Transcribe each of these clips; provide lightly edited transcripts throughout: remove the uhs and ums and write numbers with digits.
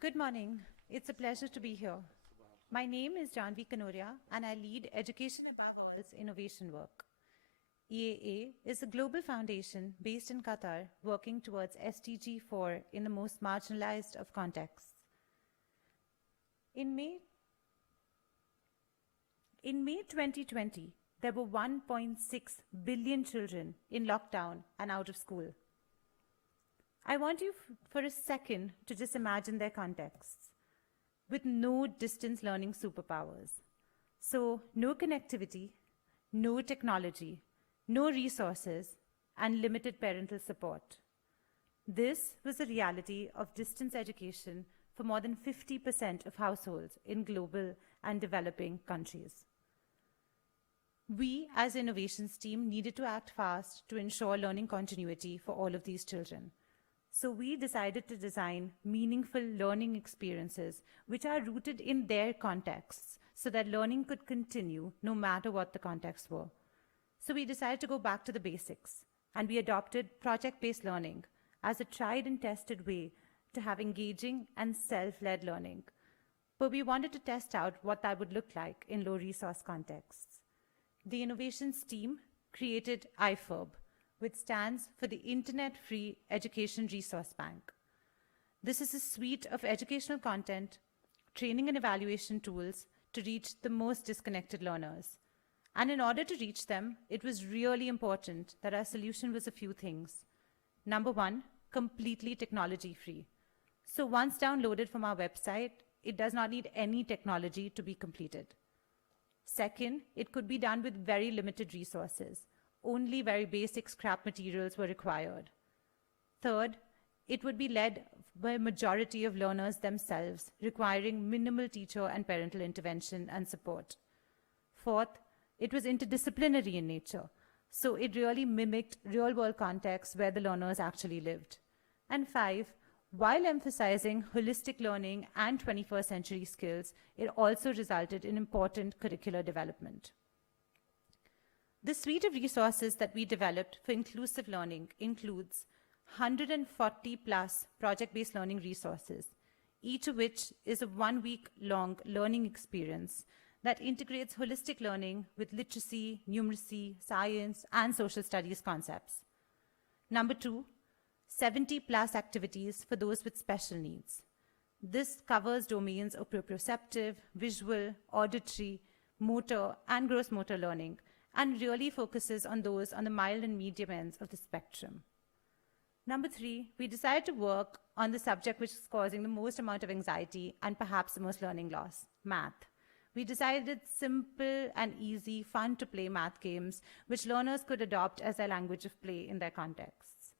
Good morning. It's a pleasure to be here. My name is Janhvi Kanoria, and I lead Education Above All's innovation work. EAA is a global foundation based in Qatar working towards SDG 4 in the most marginalized of contexts. In May 2020, there were 1.6 billion children in lockdown and out of school. I want you for a second to just imagine their contexts with no distance learning superpowers. So no connectivity, no technology, no resources, and limited parental support. This was the reality of distance education for more than 50% of households in global and developing countries. We, as innovations team, needed to act fast to ensure learning continuity for all of these children. So we decided to design meaningful learning experiences which are rooted in their contexts so that learning could continue no matter what the contexts were. So we decided to go back to the basics, and we adopted project-based learning as a tried and tested way to have engaging and self-led learning. But we wanted to test out what that would look like in low-resource contexts. The innovations team created IFERB, which stands for the Internet Free Education Resource Bank. This is a suite of educational content, training and evaluation tools to reach the most disconnected learners. And in order to reach them, it was really important that our solution was a few things. Number one, completely technology free. So once downloaded from our website, it does not need any technology to be completed. Second, it could be done with very limited resources. Only very basic scrap materials were required. Third, it would be led by a majority of learners themselves, requiring minimal teacher and parental intervention and support. Fourth, it was interdisciplinary in nature, so it really mimicked real-world contexts where the learners actually lived. And five, while emphasizing holistic learning and 21st century skills, it also resulted in important curricular development. The suite of resources that we developed for inclusive learning includes 140 plus project-based learning resources, each of which is a 1 week long learning experience that integrates holistic learning with literacy, numeracy, science, and social studies concepts. Number two, 70 plus activities for those with special needs. This covers domains of proprioceptive, visual, auditory, motor, and gross motor learning, and really focuses on those on the mild and medium ends of the spectrum. Number three, we decided to work on the subject which is causing the most amount of anxiety and perhaps the most learning loss, math. We decided simple and easy, fun to play math games which learners could adopt as their language of play in their contexts.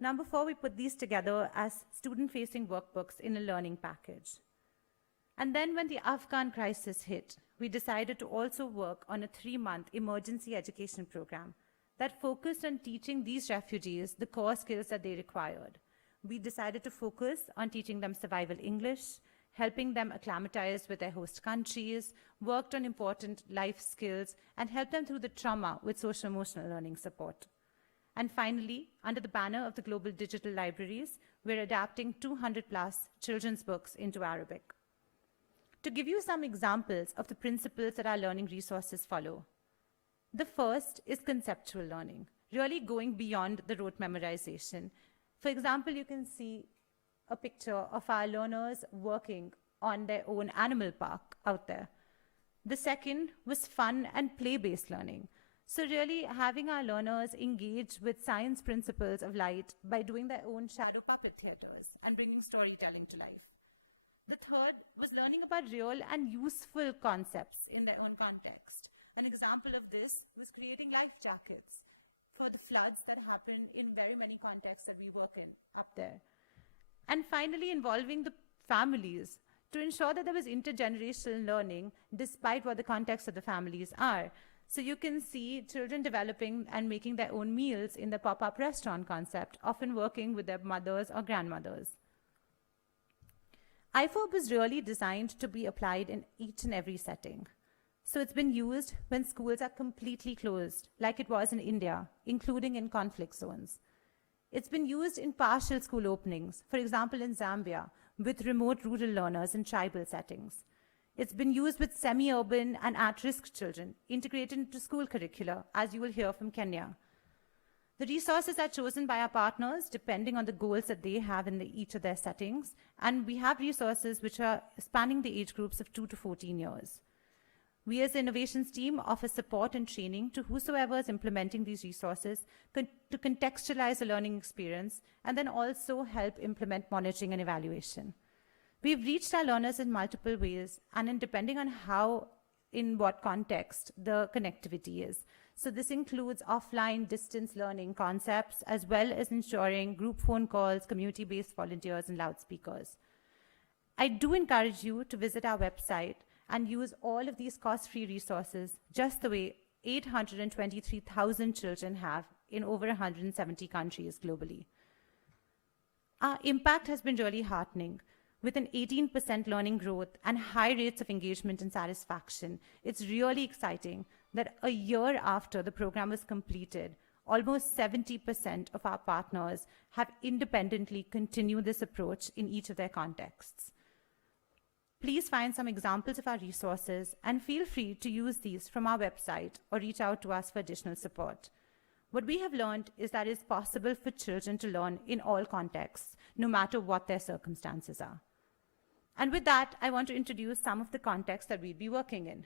Number four, we put these together as student-facing workbooks in a learning package. And then when the Afghan crisis hit, we decided to also work on a 3-month emergency education program that focused on teaching these refugees the core skills that they required. We decided to focus on teaching them survival English, helping them acclimatize with their host countries, worked on important life skills, and helped them through the trauma with social-emotional learning support. And finally, under the banner of the Global Digital Libraries, we're adapting 200 plus children's books into Arabic. To give you some examples of the principles that our learning resources follow. The first is conceptual learning, really going beyond the rote memorization. For example, you can see a picture of our learners working on their own animal park out there. The second was fun and play-based learning. So really having our learners engage with science principles of light by doing their own shadow puppet theaters and bringing storytelling to life. The third was learning about real and useful concepts in their own context. An example of this was creating life jackets for the floods that happen in very many contexts that we work in up there. And finally, involving the families to ensure that there was intergenerational learning despite what the context of the families are. So you can see children developing and making their own meals in the pop-up restaurant concept, often working with their mothers or grandmothers. IFERB was really designed to be applied in each and every setting. So it's been used when schools are completely closed, like it was in India, including in conflict zones. It's been used in partial school openings, for example in Zambia, with remote rural learners in tribal settings. It's been used with semi-urban and at-risk children, integrated into school curricula, as you will hear from Kenya. The resources are chosen by our partners depending on the goals that they have in each of their settings, and we have resources which are spanning the age groups of 2 to 14 years. We as the innovations team offer support and training to whosoever is implementing these resources to contextualize the learning experience and then also help implement monitoring and evaluation. We've reached our learners in multiple ways and depending on in what context the connectivity is. So this includes offline distance learning concepts as well as ensuring group phone calls, community-based volunteers, and loudspeakers. I do encourage you to visit our website and use all of these cost-free resources just the way 823,000 children have in over 170 countries globally. Our impact has been really heartening. With an 18% learning growth and high rates of engagement and satisfaction, it's really exciting that a year after the program was completed, almost 70% of our partners have independently continued this approach in each of their contexts. Please find some examples of our resources and feel free to use these from our website or reach out to us for additional support. What we have learned is that it's possible for children to learn in all contexts, no matter what their circumstances are. And with that, I want to introduce some of the contexts that we'll be working in.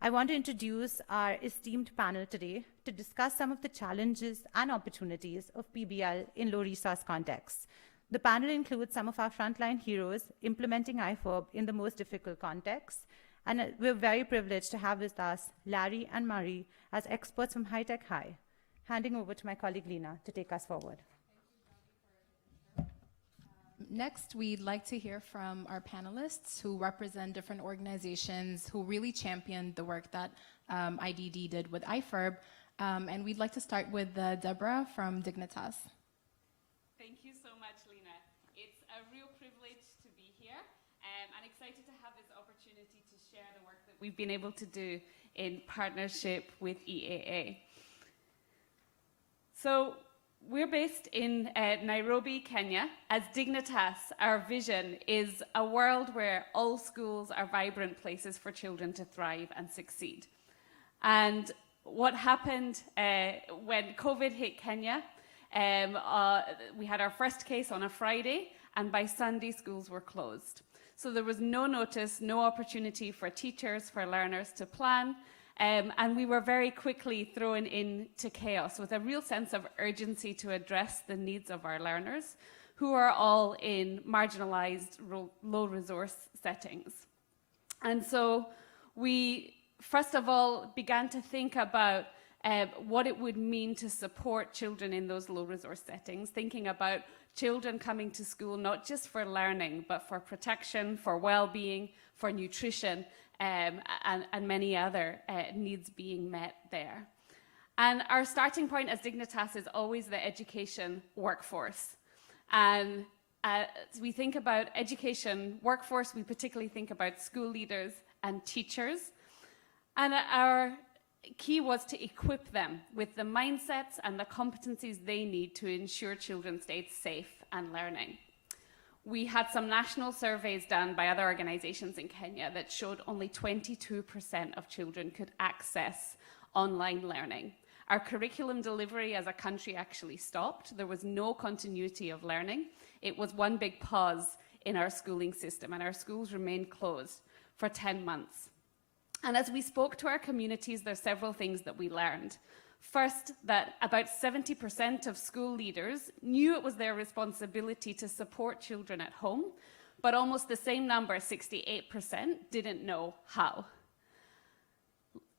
I want to introduce our esteemed panel today to discuss some of the challenges and opportunities of PBL in low-resource contexts. The panel includes some of our frontline heroes implementing IFERB in the most difficult contexts, and we're very privileged to have with us Larry and Murray as experts from High Tech High. Handing over to my colleague Leena to take us forward. Next, we'd like to hear from our panelists who represent different organizations who really championed the work that IDD did with IFERB. And we'd like to start with Deborah from Dignitas. Thank you so much, Leena. It's a real privilege to be here and excited to have this opportunity to share the work that we've been able to do in partnership with EAA. So we're based in Nairobi, Kenya. As Dignitas, our vision is a world where all schools are vibrant places for children to thrive and succeed. And what happened when COVID hit Kenya, we had our first case on a Friday, and by Sunday, schools were closed. So there was no notice, no opportunity for teachers, for learners to plan, and we were very quickly thrown into chaos with a real sense of urgency to address the needs of our learners, who are all in marginalized, low-resource settings. And so we, first of all, began to think about what it would mean to support children in those low-resource settings, thinking about children coming to school not just for learning, but for protection, for well-being, for nutrition, and many other needs being met there. And our starting point as Dignitas is always the education workforce. And as we think about education workforce, we particularly think about school leaders and teachers. And our key was to equip them with the mindsets and the competencies they need to ensure children stayed safe and learning. We had some national surveys done by other organizations in Kenya that showed only 22% of children could access online learning. Our curriculum delivery as a country actually stopped. There was no continuity of learning. It was one big pause in our schooling system, and our schools remained closed for 10 months. And as we spoke to our communities, there are several things that we learned. First, that about 70% of school leaders knew it was their responsibility to support children at home, but almost the same number, 68%, didn't know how.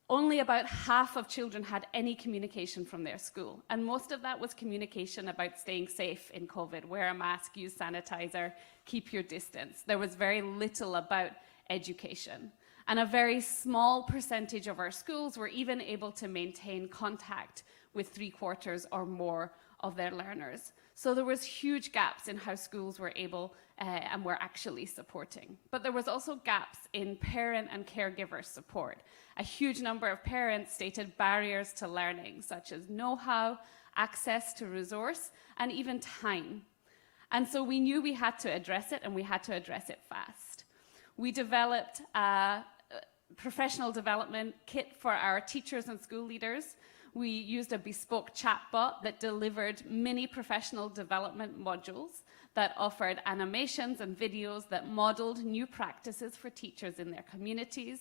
Only about half of children had any communication from their school, and most of that was communication about staying safe in COVID. Wear a mask, use sanitizer, keep your distance. There was very little about education. And a very small percentage of our schools were even able to maintain contact with 3/4 or more of their learners. So there was huge gaps in how schools were able and were actually supporting. But there was also gaps in parent and caregiver support. A huge number of parents stated barriers to learning, such as know-how, access to resource, and even time. And so we knew we had to address it, and we had to address it fast. We developed a professional development kit for our teachers and school leaders. We used a bespoke chatbot that delivered mini professional development modules that offered animations and videos that modeled new practices for teachers in their communities,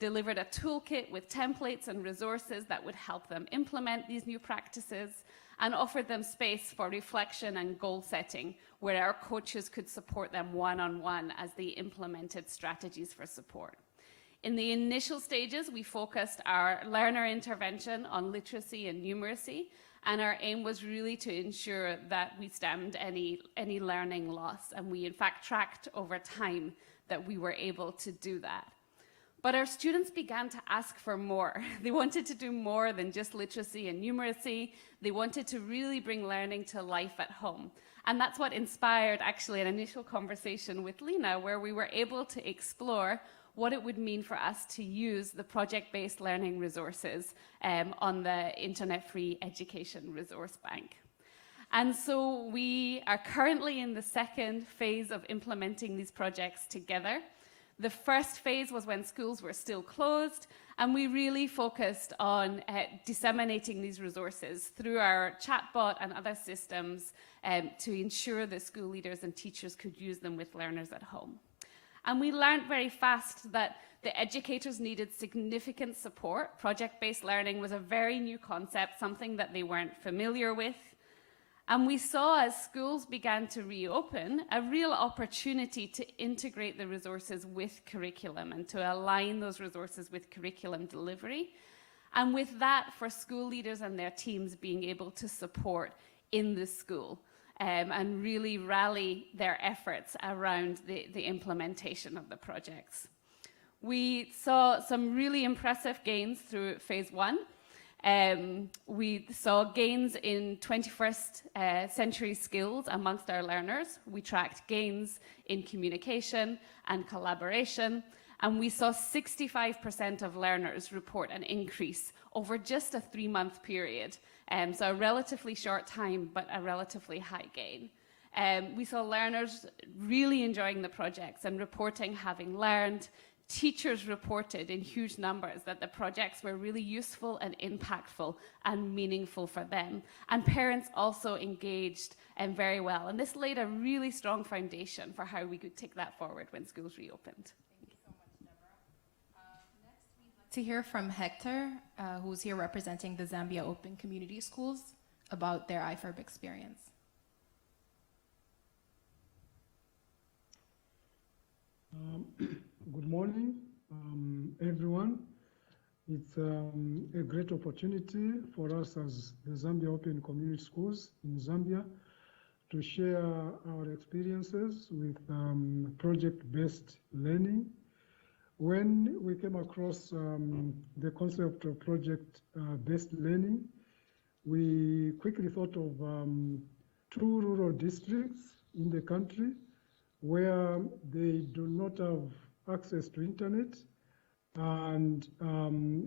delivered a toolkit with templates and resources that would help them implement these new practices, and offered them space for reflection and goal setting, where our coaches could support them one-on-one as they implemented strategies for support. In the initial stages, we focused our learner intervention on literacy and numeracy, and our aim was really to ensure that we stemmed any learning loss, and we in fact tracked over time that we were able to do that. But our students began to ask for more. They wanted to do more than just literacy and numeracy. They wanted to really bring learning to life at home. And that's what inspired actually an initial conversation with Leena, where we were able to explore what it would mean for us to use the project-based learning resources on the Internet Free Education Resource Bank. And so we are currently in the second phase of implementing these projects together. The first phase was when schools were still closed, and we really focused on disseminating these resources through our chatbot and other systems to ensure that school leaders and teachers could use them with learners at home. And we learned very fast that the educators needed significant support. Project-based learning was a very new concept, something that they weren't familiar with. And we saw, as schools began to reopen, a real opportunity to integrate the resources with curriculum and to align those resources with curriculum delivery. And with that, for school leaders and their teams being able to support in the school and really rally their efforts around the implementation of the projects. We saw some really impressive gains through phase one. We saw gains in 21st century skills amongst our learners. We tracked gains in communication and collaboration, and we saw 65% of learners report an increase over just a 3-month period. So a relatively short time, but a relatively high gain. We saw learners really enjoying the projects and reporting having learned. Teachers reported in huge numbers that the projects were really useful and impactful and meaningful for them. And parents also engaged very well. And this laid a really strong foundation for how we could take that forward when schools reopened. Thank you so much, Deborah. Next, we'd like to hear from Hector, who's here representing the Zambia Open Community Schools, about their IFERB experience. Good morning, everyone. It's a great opportunity for us as the Zambia Open Community Schools in Zambia to share our experiences with project-based learning. When we came across the concept of project-based learning, we quickly thought of 2 rural districts in the country where they do not have access to internet, and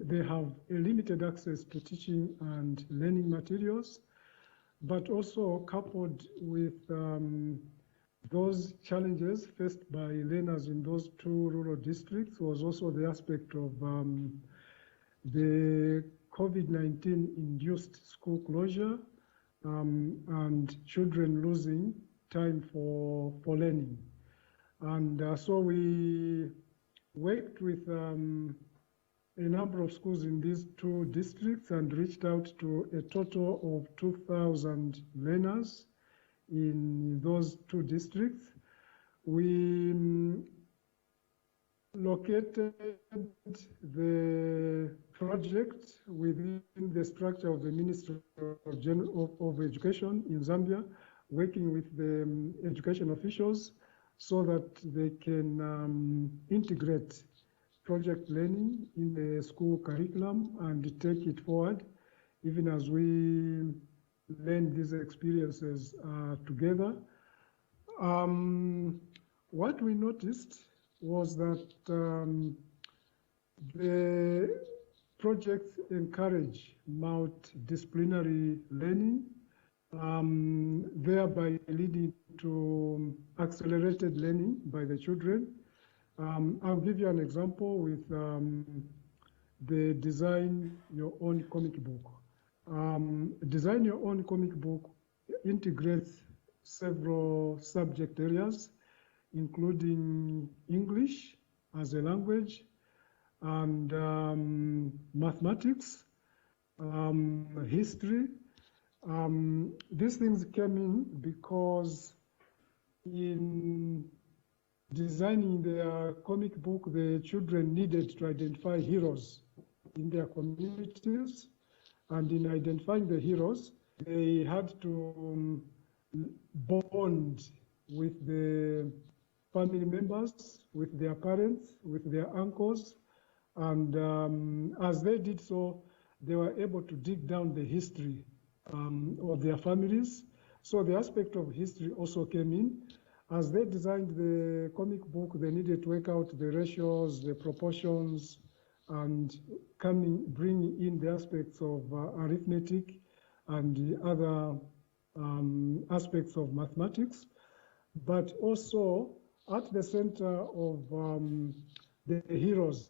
they have a limited access to teaching and learning materials, but also coupled with those challenges faced by learners in those 2 rural districts was also the aspect of the COVID-19 induced school closure and children losing time for learning. And so we worked with a number of schools in these 2 districts and reached out to a total of 2,000 learners in those 2 districts. We located the project within the structure of the Ministry of Education in Zambia, working with the education officials so that they can integrate project learning in the school curriculum and take it forward, even as we learn these experiences together. What we noticed was that the projects encourage multidisciplinary learning, thereby leading to accelerated learning by the children. I'll give you an example with the Design Your Own Comic Book. Design Your Own Comic Book integrates several subject areas, including English as a language, and mathematics, history. These things came in because in designing their comic book, the children needed to identify heroes in their communities. And in identifying the heroes, they had to bond with the family members, with their parents, with their uncles. And as they did so, they were able to dig down the history of their families. So the aspect of history also came in. As they designed the comic book, they needed to work out the ratios, the proportions, and bring in the aspects of arithmetic and the other aspects of mathematics. But also at the center of the heroes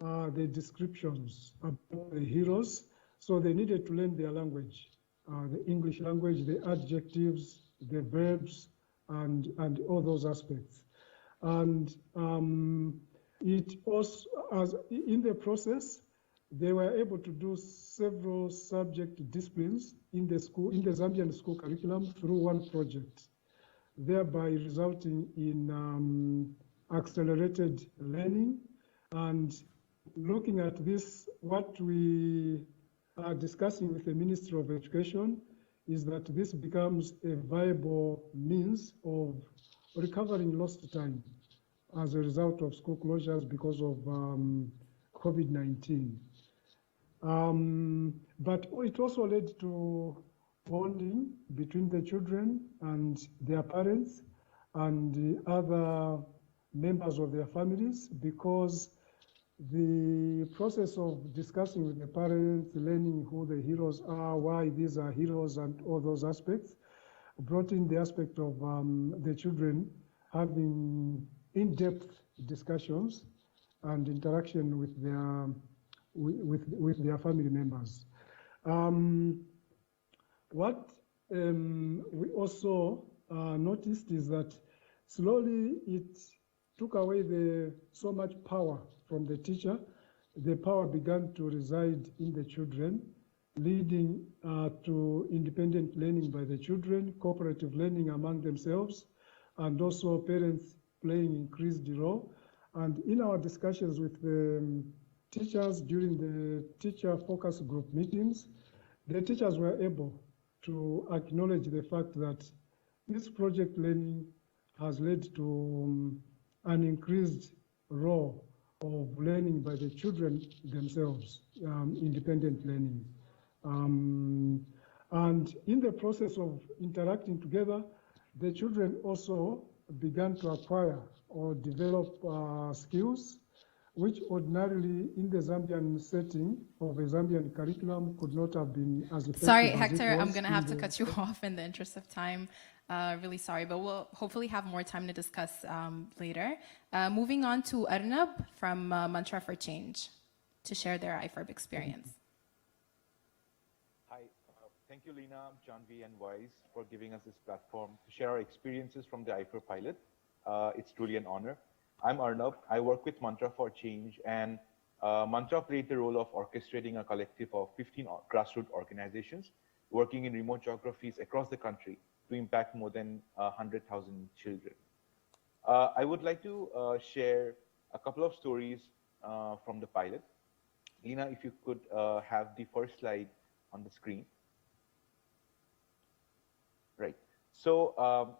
are the descriptions about the heroes. So they needed to learn their language, the English language, the adjectives, the verbs, and all those aspects. And it also, as in the process, they were able to do several subject disciplines in the Zambian school curriculum through one project, thereby resulting in accelerated learning. And looking at this, what we are discussing with the Ministry of Education is that this becomes a viable means of recovering lost time as a result of school closures because of COVID-19. But it also led to bonding between the children and their parents and the other members of their families, because the process of discussing with the parents, learning who the heroes are, why these are heroes, and all those aspects, brought in the aspect of the children having in-depth discussions and interaction with their family members. What we also noticed is that slowly it took away so much power from the teacher. The power began to reside in the children, leading to independent learning by the children, cooperative learning among themselves, and also parents playing increased role. And in our discussions with the teachers during the teacher focus group meetings, the teachers were able to acknowledge the fact that this project learning has led to an increased role of learning by the children themselves, independent learning. And in the process of interacting together, the children also began to acquire or develop skills which ordinarily in the Zambian setting of a Zambian curriculum could not have been as effective. Sorry, as Hector, it was I'm going to have to in cut you off in the interest of time. Really sorry, but we'll hopefully have more time to discuss later. Moving on to Arnab from Mantra for Change to share their IFERB experience. Hi, thank you, Leena, Janhvi, and Wise for giving us this platform to share our experiences from the IFERB pilot. It's truly an honor. I'm Arnab. I work with Mantra for Change, and Mantra played the role of orchestrating a collective of 15 grassroots organizations working in remote geographies across the country to impact more than 100,000 children. I would like to share a couple of stories from the pilot. Leena, if you could have the first slide on the screen. Right. So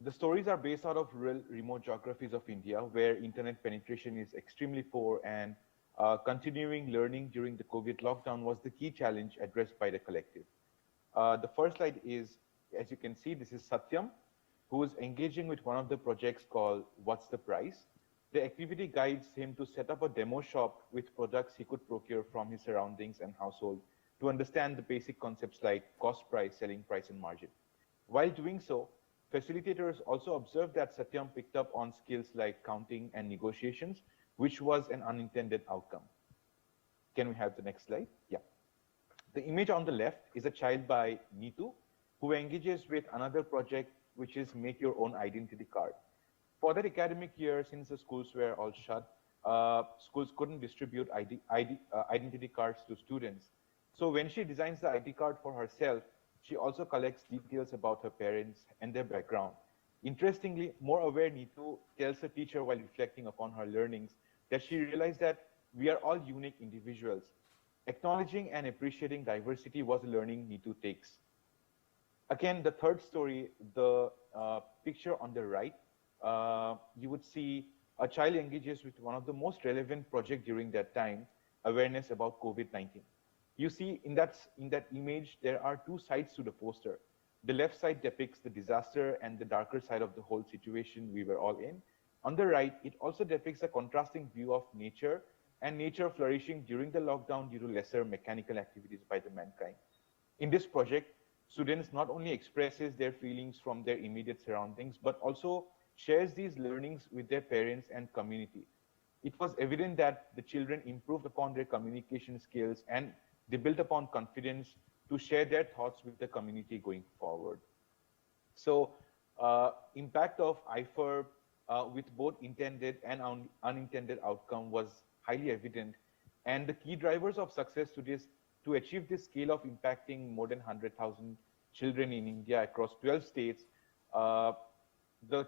the stories are based out of rural remote geographies of India, where internet penetration is extremely poor, and continuing learning during the COVID lockdown was the key challenge addressed by the collective. The first slide is, as you can see, this is Satyam, who is engaging with one of the projects called What's the Price? The activity guides him to set up a demo shop with products he could procure from his surroundings and household to understand the basic concepts like cost price, selling price, and margin. While doing so, Facilitators also observed that Satyam picked up on skills like counting and negotiations, which was an unintended outcome. Can we have the next slide? Yeah. The image on the left is a child by Neetu, who engages with another project, which is Make Your Own Identity Card. For that academic year, since the schools were all shut, schools couldn't distribute identity cards to students. So when she designs the ID card for herself, she also collects details about her parents and their background. Interestingly, more aware Neetu tells her teacher while reflecting upon her learnings that she realized that we are all unique individuals. Acknowledging and appreciating diversity was a learning Neetu takes. Again, the third story, the picture on the right, you would see a child engages with one of the most relevant projects during that time, awareness about COVID-19. You see in that image, there are two sides to the poster. The left side depicts the disaster and the darker side of the whole situation we were all in. On the right, it also depicts a contrasting view of nature and nature flourishing during the lockdown due to lesser mechanical activities by the mankind. In this project, students not only expresses their feelings from their immediate surroundings, but also shares these learnings with their parents and community. It was evident that the children improved upon their communication skills and they built upon confidence to share their thoughts with the community going forward. So, impact of IFERB with both intended and unintended outcome was highly evident. And the key drivers of success to achieve this scale of impacting more than 100,000 children in India across 12 states, the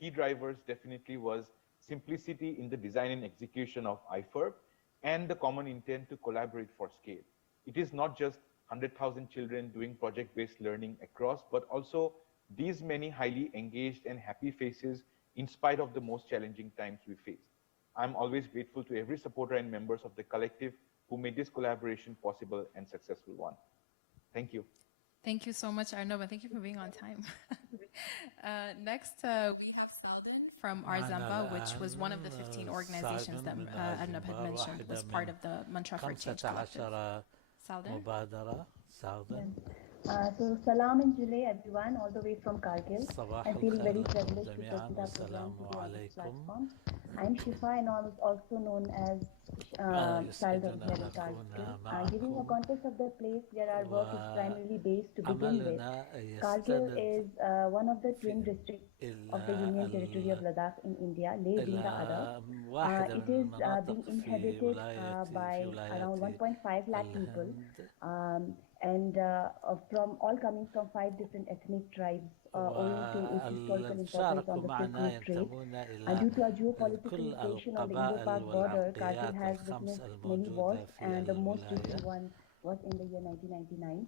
key drivers definitely was simplicity in the design and execution of IFERB and the common intent to collaborate for scale. It is not just 100,000 children doing project-based learning across, but also these many highly engaged and happy faces in spite of the most challenging times we face. I'm always grateful to every supporter and members of the collective who made this collaboration possible and successful one. Thank you. Thank you so much, Arnab, and thank you for being on time. Next, we have Saldon from Zamba, which was one of the 15 organizations that Arnab had mentioned was part of the Mantra for Change Collective. Saldon? So salam and Jule everyone, all the way from Kargil. I feel very privileged to present our program today on this platform. I'm Shifa and I'm also known as Saldon here in Kargil. Giving a context of the place where our work is primarily based to begin with, Kargil is one of the twin districts of the Union Territory of Ladakh in India, Leh being the other. It is being inhabited by around 1.5 lakh people. And from all coming from 5 different ethnic tribes, owing to its historical importance on the Silk Road trade. Due to a geopolitical location on the Indo-Pak border, Kargil has witnessed many wars, and the most recent one was in the year 1999.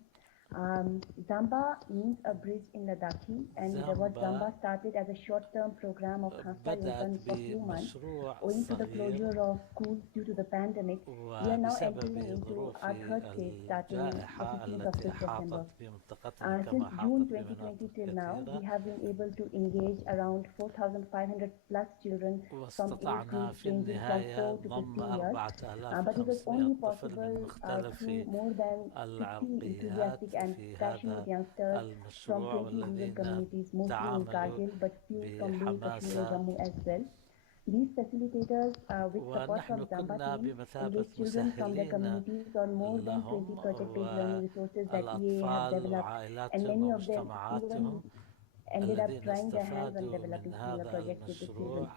Zamba means a bridge in Ladakhi, and what Zamba started as a short-term program of Khasta Yuntan for a few months. Owing to the closure of schools due to the pandemic, we are now entering into our third phase starting the 15th of this December. Since June 2020 till now, we have been able to engage around 4,500 plus children from age groups ranging from 4 to 15 years. But it was only possible through more than 50 enthusiastic and passionate youngsters from 20 rural communities, mostly in Kargil, but few from Leh, Kashmir and Jammu as well. These facilitators, with support from Zamba team, engage children from their communities on more than 20 project-based learning resources that EA have developed, and many of them even ended up trying their hands on developing similar projects with the children.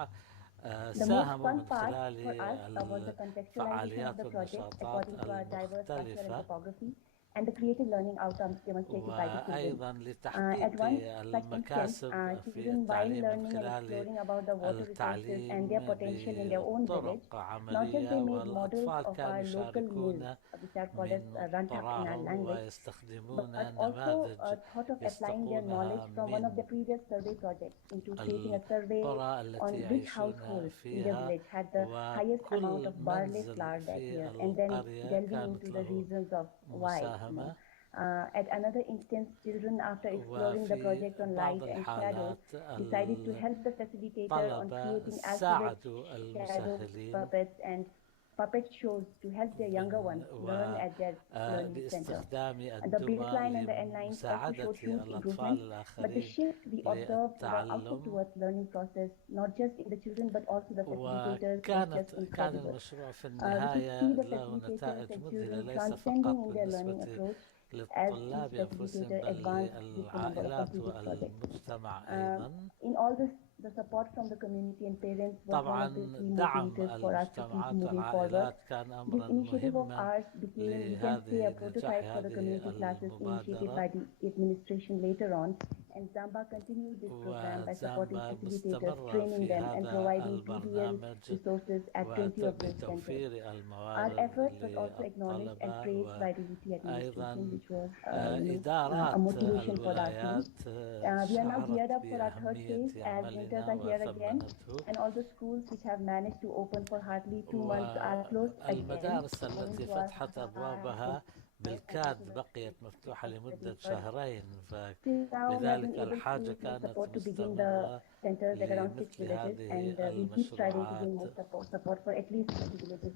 The most fun part for us was the contextualization of the project according to our diverse culture and topography, and the creative learning outcomes demonstrated by the children. At one such instance, children, while learning and exploring about the water resources and their potential in their own village, not just they made models of our local meals, which are called as rantak in our language, but also thought of applying their knowledge from one of their previous survey projects into creating a survey on which household in their village had the highest amount of barley flour that year, and then delving into the reasons of why. At another instance, children, after exploring the project on light and shadows, decided to help the facilitator on creating alphabet, shadow puppets, and puppet shows to help their younger ones learn at their learning center. And the baseline and the endlines also showed huge improvement, but the shift we observed the output towards learning process, not just in the children but also the facilitators, was just incredible. We could see the facilitators and children transcending in their learning approach as each facilitator advanced with the number of completed projects. In all this, the support from the community and parents was one of the key motivators for us to keep moving forward. This initiative of ours became, we can say, a prototype for the community classes initiated by the administration later on, and Zamba continued this program by supporting facilitators, training them, and providing PBL resources at 20 of those centers. Our effort was also acknowledged and praised by the UT administration, which was a motivation for our team. We are now geared up for our third phase as winters are here again, and all the schools which have managed to open for hardly 2 months are closed again. المدارس التي فتحت أبوابها بالكاد بقيت مفتوحة لمدة شهرين، فلذلك الحاجة كانت مستمرة centers at around 6 villages, لهذه and we keep striving to bring المشروعات more support for at least 20 villages,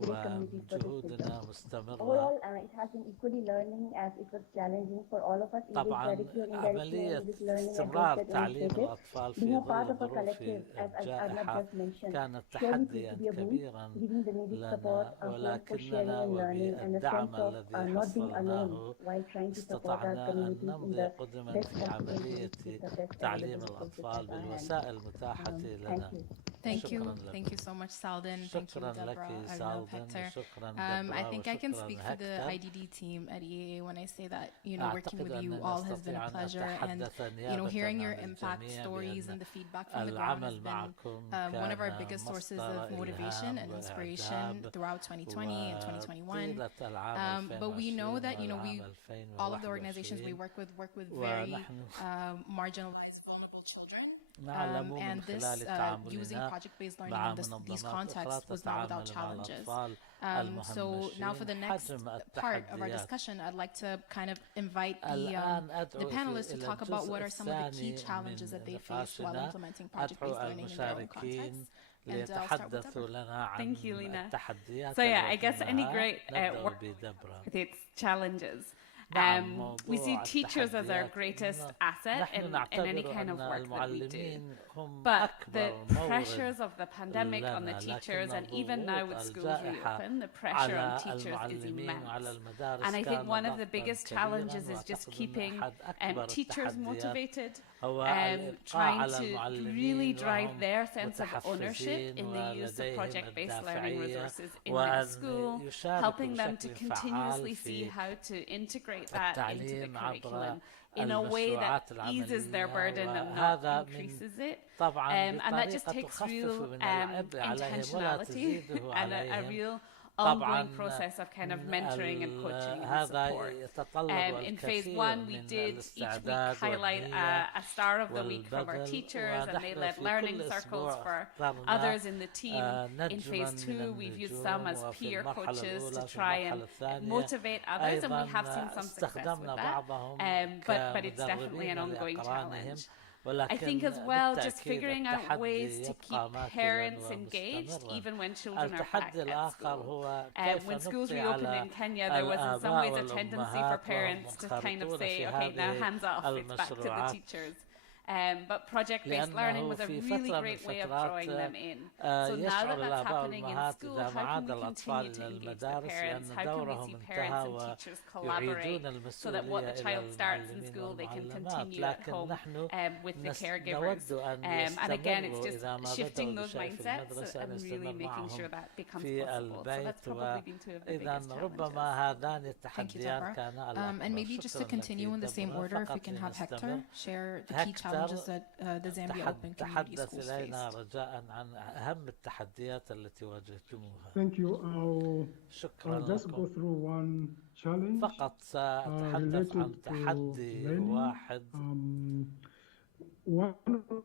village communities for this winter. وجهودنا مستمرة. Overall, it has been equally learning as it was challenging for all of us, either طبعا directly or indirectly, عملية in this learning استمرار approach that تعليم we الأطفال being في a part ظل of a ظروف collective, as Arnab الجائحة just mentioned, كانت surely proved تحديا to be a boost, كبيرا giving the needed support, لنا، a hope for sharing ولكننا and learning, and a وبالدعم sense of الذي not being alone حصلناه while trying to support our استطعنا أن communities in نمضي the قدما best في possible عملية ways with the best تعليم available resources الأطفال at our hand. بالوسائل المتاحة لنا. Thank you. Thank you. شكراً لكم. Thank you so much, Saldon. Thank you, شكرا Deborah, لك Arnab, سالدن، Hector. وشكرا I دبرا، think I can وشكرا speak for the هكتر. IDD team at EAA when I say that, you know, working أعتقد with you أنني all has been أستطيع a أن pleasure, and أتحدث you know, نيابة hearing your عن impact الجميع stories بأن and the feedback from the ground has العمل been معكم one of our كان biggest sources مصدر of motivation and إلهام inspiration وإعجاب، throughout 2020 and 2021. وطيلة العام But we know that, you know, والعام all of the organizations we 2021 work with very ونحن marginalized, vulnerable children. نعلم And من this خلال using تعاملنا project-based learning مع in these منظمات أخرى contexts was not without تتعامل مع challenges. الأطفال So now for the next حجم part of our التحديات. discussion, I'd like to kind of invite الآن the أدعو panelists to إلى talk about what الجزء are some of the key الثاني challenges من that they face while نقاشنا. implementing project-based أدعو learning in their own المشاركين context. And I'll start with ليتحدثوا Deborah. لنا عن Thank you, Leena. التحديات So yeah, I التي guess any معها. great نبدأ work بدبرة. with its challenges. نعم، We see موضوع teachers as our التحديات. greatest asset نحن in any نعتبر kind of أن work that we do. المعلمين هم But the أكبر مورد pressures of the pandemic on the لنا، teachers, لكن and even now with schools الجائحة reopen, the pressure on على teachers is المعلمين immense. وعلى المدارس And I think كان one of the ضغطاً biggest كبيراً، challenges is just وأعتقد أن keeping أحد أكبر teachers التحديات motivated, هو الإبقاء trying على to المعلمين really drive وهم their sense of ownership متحفزين in the use of ولديهم project-based learning الدافعية resources in their وأن school, يشاركوا helping them to بشكل continuously فعال see في how to integrate that into the التعليم عبر curriculum in a way that المشروعات eases their العملية، burden and وهذا not من increases it. طبعا And that just بطريقة takes تخفف real من العبء عليهم ولا intentionality تزيده and a عليهم. real طبعا ongoing process of kind of mentoring and coaching and هذا support. يتطلب In phase الكثير one, we من did each week الاستعداد highlight والنية a star of the week from our والبذل، teachers, and they ونحن led في learning كل circles أسبوع for اخترنا others in the team. In نجماً phase two, من we've used النجوم، some as وفي peer المرحلة coaches الأولى to في try المرحلة and الثانية motivate others, and we have seen أيضاً some success with استخدمنا that. بعضهم But it's definitely an كمدربين ongoing لأقرانهم. challenge. I ولكن think as well, just بالتأكيد figuring out التحدي ways to keep يبقى ماثلاً parents ومستمراً. engaged even when children are back التحدي at الآخر school. هو كيف When schools نبقي reopened على in Kenya, there was in some ways a tendency for والأمهات parents to kind of والمنخرطون say, في okay, now هذه hands off, it's back to the المشروعات. teachers. But project-based learning was a في really فترة من great way of الفترات drawing them in. So now يشعر that that's الآباء happening in والأمهات school, إذا ما how عاد can we الأطفال continue to إلى engage the المدارس parents? لأن How can we دورهم see انتهى parents and teachers collaborate ويعيدون so that what the المسؤولية child إلى starts in المعلمين school, they can والمعلمات. continue at لكن home نحن with the caregivers. نود أن And again, it's يستمروا just إذا ما shifting بدأوا those بشيء في mindsets المدرسة أن and really يستمر making sure معهم that becomes في possible. So that's البيت. probably been two of the إذا biggest ربما challenges. هذان Thank you, التحديان Deborah. كان الأكبر. And maybe just to شكراً continue لك in the same دبرة. order, if we فقط can have لنستمر. Hector share the key challenges that the Zambia Open Community تحدث Schools إلينا faced. رجاء عن أهم التحديات التي واجهتموها. Thank you. شكرا I'll just go لكم. through one challenge فقط سأتحدث عن related to تحدي learning. واحد. One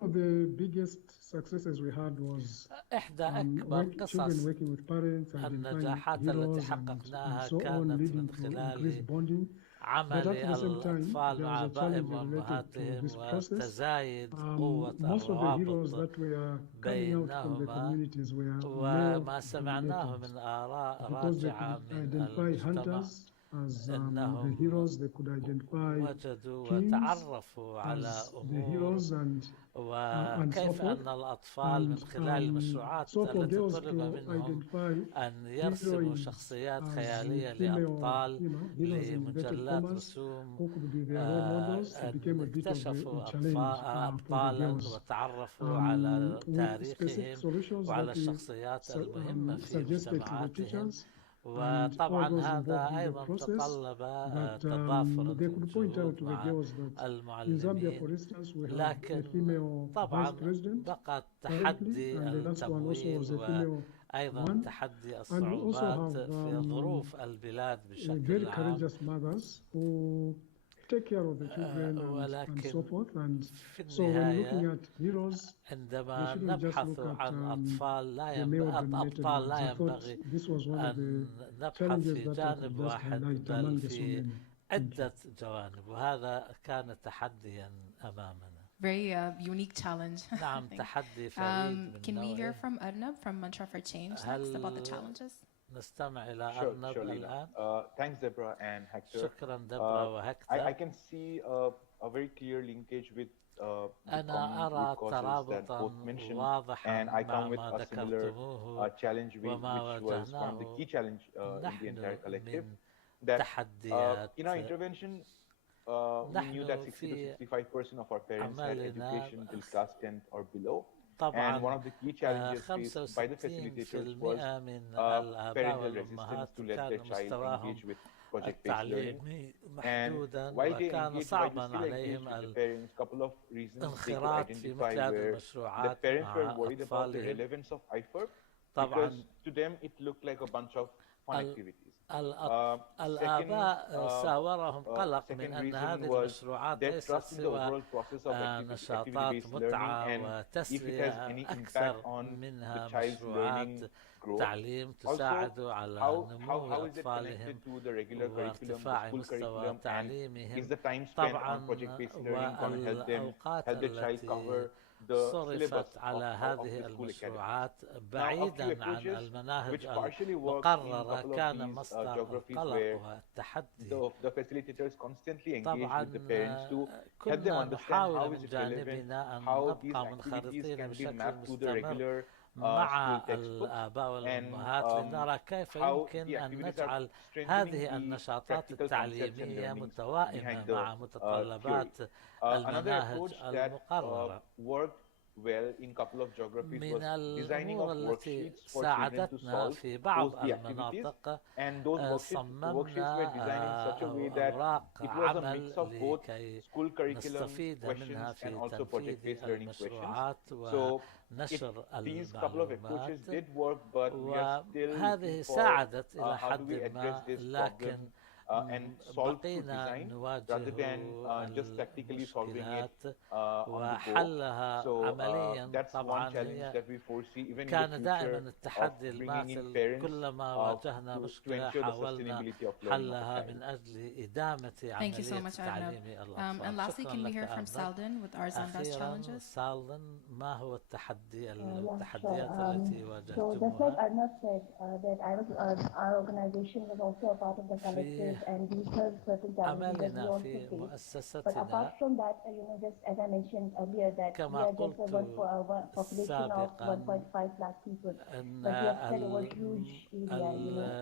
of the biggest successes we had was إحدى أكبر children قصص working with parents, identifying النجاحات التي heroes and حققناها so on, كانت leading من to خلال increased bonding. عمل at the same time, الأطفال there مع was a آبائهم challenge related to وأمهاتهم this process. وتزايد قوة Most of the heroes الروابط that were coming out from the بينهما. communities were وما male سمعناه dominated من آراء because they راجعة could من identify المجتمع hunters as the أنهم heroes. They could identify وجدوا kings وتعرفوا على as the أمور heroes and so وكيف forth. أن الأطفال من خلال المشروعات So for التي girls طلب to منهم identify أن يرسموا heroines شخصيات as خيالية female, لأبطال heroes in inverted لمجلات commas, رسوم who could be their role models, it became a bit of اكتشفوا a challenge for the أبطالا girls. وتعرفوا على With specific تاريخهم solutions وعلى that we الشخصيات المهمة في suggested to the مجتمعاتهم. teachers and all وطبعا those هذا involved in the أيضا process, تطلب but تضافر they could point out الجهود to the مع girls that in Zambia, for المعلمين. instance, we have a لكن female طبعا vice president بقى currently, تحدي and the last one also التمويل was a female وأيضا one. تحدي And we also الصعوبات have في ظروف البلاد very بشكل عام. courageous mothers who take care of the children and so forth. And في so when looking النهاية at heroes, we عندما shouldn't just نبحث look at عن أطفال لا the male dominated أبطال ones. لا I thought ينبغي this was one of the أن نبحث challenges في that I could جانب just واحد highlight بل among the so في many. عدة جوانب، وهذا كان تحديا أمامنا. Very unique challenge. I نعم think. تحدي فريد من Can we hear نوعه. from Arnab from Mantra for Change next about the challenges? نستمع إلى Sure, أرنب sure, Leena. الآن. Thanks, Deborah and Hector. شكرا دبرا I وهكتر. can see a very clear linkage with the أنا common أرى root causes that ترابطا both mentioned, واضحا and I مع come with ما a similar ذكرتموه challenge which وما was one of the key challenge in the نحن entire collective. من That تحديات in our intervention, we knew that 60 to 65% of our parents had education till class 10 or below. And one of the key challenges faced by the facilitators was parental resistance to let their child engage with project-based learning. And while they engaged, while they still engaged with the parents, a couple of reasons they could identify where the parents were worried about the relevance of IFERB, because to them it looked like a bunch of fun activities. الآباء ساورهم قلق من أن هذه المشروعات ليست سوى نشاطات متعة وتسلية، أكثر منها مشروعات تعليم تساعد على نمو أطفالهم وارتفاع مستوى تعليمهم. طبعا والأوقات التي صرفت على هذه المشروعات بعيدا عن المناهج المقررة كان مصدر القلق والتحدي. طبعا كنا نحاول من جانبنا أن نبقى منخرطين بشكل مستمر مع الآباء والأمهات لنرى كيف يمكن أن نجعل هذه النشاطات التعليمية متوائمة مع متطلبات المناهج المقررة. من الأمور التي ساعدتنا في بعض المناطق صممنا أوراق عمل لكي نستفيد منها في تنفيذ المشروعات ونشر المعلومات، وهذه ساعدت إلى حد ما، لكن بقينا نواجه المشكلات وحلها عمليا. طبعا هي كان دائما التحدي الماثل، كلما واجهنا مشكلة حاولنا حلها من أجل إدامة عملية تعليم الأطفال. And lastly, can we hear from Saldon with our Zambas challenges? سالدن، ما هو التحديات التي So just like واجهتموها؟ Arnab said, that our organization was also a part of the collective and we serve certain challenges that we عملنا also في face. But مؤسستنا apart from that, just as I mentioned earlier, that we كما are just a قلت population of سابقا 1.5 lakh people, أن but we have spread over huge area,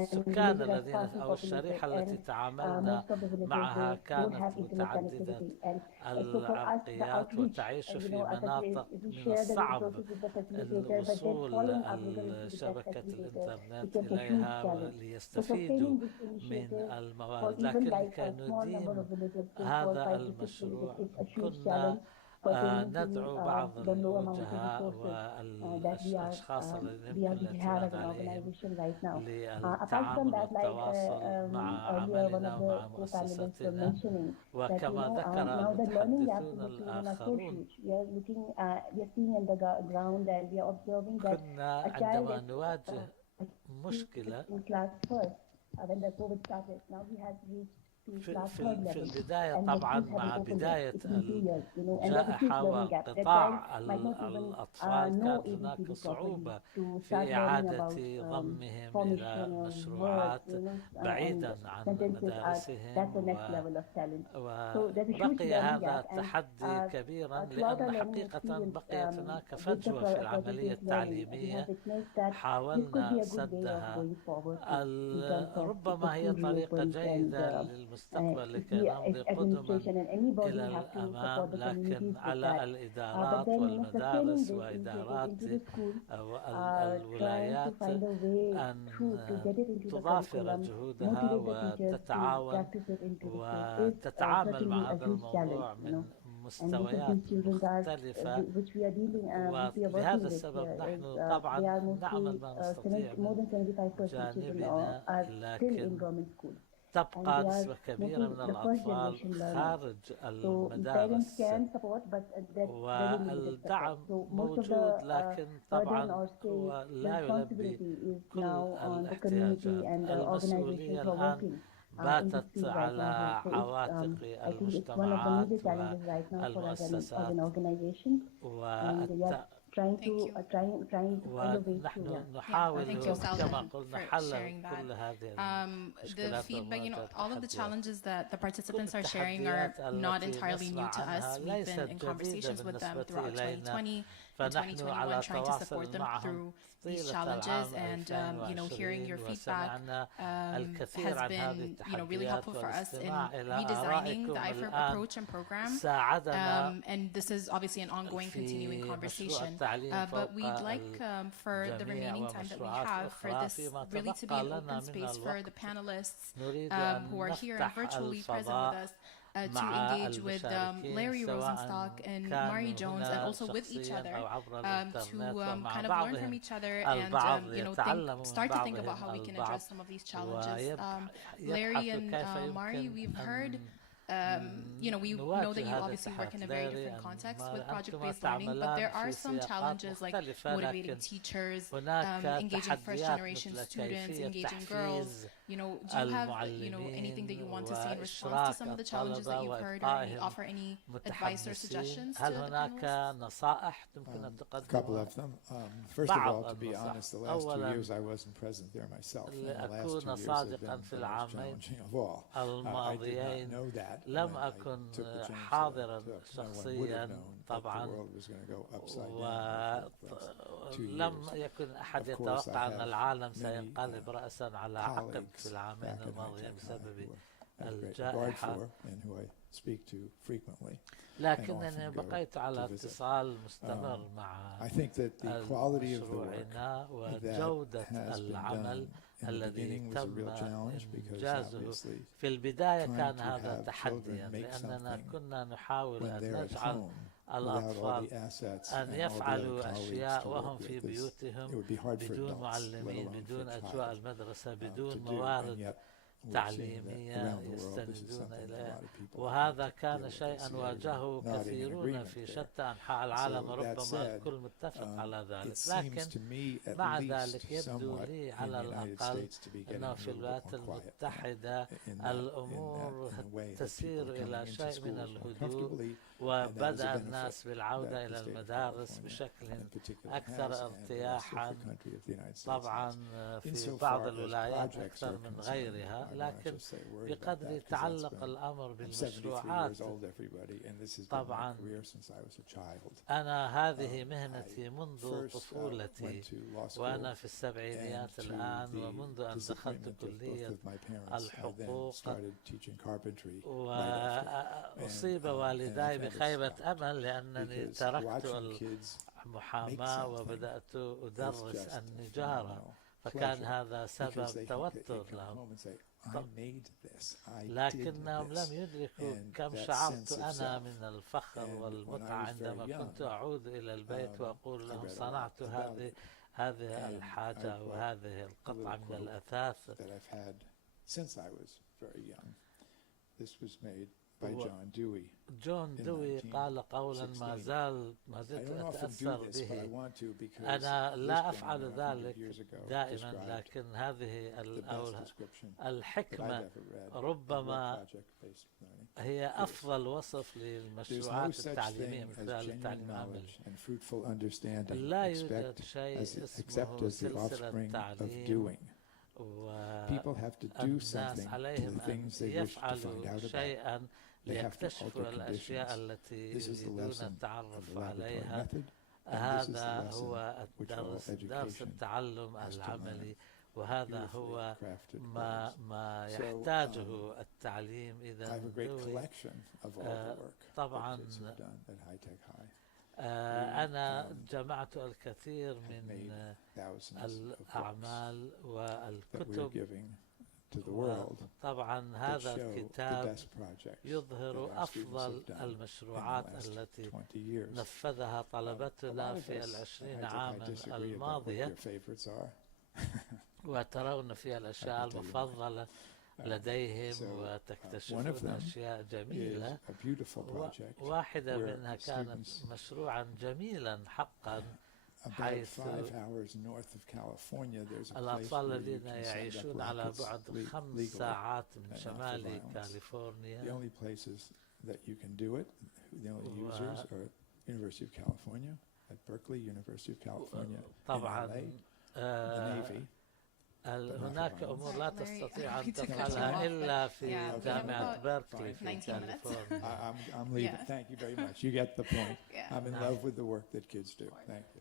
السكان الذين أو الشريحة التي تعاملنا معها كانت متعددة العرقيات وتعيش في مناطق من الصعب الوصول الشبكة الإنترنت إليها ليستفيدوا من الموارد. لكن لكي نديم هذا المشروع كنا ندعو بعض الوجهاء والأشخاص الذين يمكن عليهم للتعامل والتواصل مع عملنا ومع مؤسستنا. وكما ذكر المتحدثون الآخرون، كنا عندما نواجه مشكلة when the COVID started. Now he has reached في البداية طبعا مع بداية الجائحة وانقطاع الأطفال كان هناك صعوبة في إعادة ضمهم إلى المشروعات بعيدا عن مدارسهم وبقي هذا تحدي كبيرا لأن حقيقة بقيت هناك فجوة في العملية التعليمية حاولنا سدها. ربما هي طريقة جيدة للمستقبل لكي نمضي قدما إلى الأمام، لكن على الإدارات والمدارس وإدارات الولايات أن تضافر جهودها وتتعاون وتتعامل مع هذا الموضوع من مستويات مختلفة. ولهذا السبب نحن طبعا نعمل ما نستطيع من جانبنا، لكن تبقى نسبة كبيرة من الأطفال خارج المدارس والدعم موجود، لكن طبعا هو لا يلبي كل الاحتياجات. المسؤولية الآن باتت على عواتق المجتمعات والمؤسسات ونحن نحاول كما قلنا حل كل هذه the feedback, all of the challenges that the participants are sharing are not entirely new to us. We've been in conversations with them throughout 2020 and 2021, trying to support them through these challenges, and hearing your feedback has been really helpful for us in redesigning the IFERB approach and program, and this is obviously an ongoing continuing conversation, but we'd like for the remaining time that we have for this really to be an open space for the panelists who are here and virtually present with us to engage with Larry Rosenstock and Mari Jones, and also with each other to kind of learn from each other and start to think about how we can address some of these challenges. Larry and Mari, we've heard we know that you obviously work in a very different context with project-based learning, but there are some challenges like motivating teachers, engaging first-generation students, engaging girls. Do you have anything that you want to say in response to some of the challenges that you've heard, or offer any advice or suggestions to the panelists? A couple of them. First of all, to be honest, the last 2 years I wasn't present there myself. And the last 2 years have been the most challenging of all. I did not know that. لم أكن حاضرا شخصيا طبعا، ولم يكن أحد يتوقع أن العالم سينقلب رأسا على عقب في العامين الماضيين بسبب الجائحة، لكنني بقيت على اتصال مستمر مع مشروعنا وجودة العمل الذي تم إنجازه. في البداية كان هذا تحديا، لأننا كنا نحاول أن نجعل الأطفال أن يفعلوا أشياء وهم في بيوتهم بدون معلمين، بدون أجواء المدرسة، بدون موارد تعليمية يستندون إليها، وهذا كان شيئا واجهه كثيرون في شتى أنحاء العالم، ربما الكل متفق على ذلك. لكن مع ذلك يبدو لي على الأقل أنه في الولايات المتحدة الأمور تسير إلى شيء من الهدوء، وبدأ الناس بالعودة إلى المدارس بشكل أكثر ارتياحا، طبعا في بعض الولايات أكثر من غيرها، لكن بقدر تعلق الأمر بالمشروعات. طبعا أنا هذه مهنتي منذ طفولتي وأنا في السبعينيات الآن، ومنذ أن دخلت كلية الحقوق وأصيب والداي بخيبة أمل لأنني تركت المحاماة وبدأت أدرس النجارة، فكان هذا سبب توتر لهم. لكنهم لم يدركوا كم شعرت أنا من الفخر والمتعة عندما كنت أعود إلى البيت وأقول لهم صنعت هذه الحاجة وهذه القطعة من الأثاث. by John Dewey. جون دوي قال قولا ما زلت أتأثر به. أنا لا أفعل ذلك دائما، لكن هذه الحكمة ربما هي أفضل وصف للمشروعات التعليمية من خلال التعليم العملي. لا يوجد شيء اسمه سلسلة تعليم، والناس عليهم أن يفعلوا شيئا ليكتشفوا الأشياء التي يريدون التعرف عليها. هذا هو درس التعلم العملي، وهذا هو ما يحتاجه التعليم. إذا طبعا أنا جمعت الكثير من الأعمال والكتب، طبعا هذا الكتاب يظهر أفضل المشروعات التي نفذها طلبتنا في 20 عاما الماضية، وترون فيها الأشياء المفضلة لديهم وتكتشفون أشياء جميلة. واحدة منها كانت مشروعا جميلا حقا، حيث الأطفال الذين يعيشون على بعد 5 ساعات من شمال كاليفورنيا، طبعا هناك أمور لا تستطيع أن تفعلها إلا في جامعة بيركلي في كاليفورنيا. I'm leaving. Thank you very much. You get the point. I'm in love with the work that kids do. Thank you.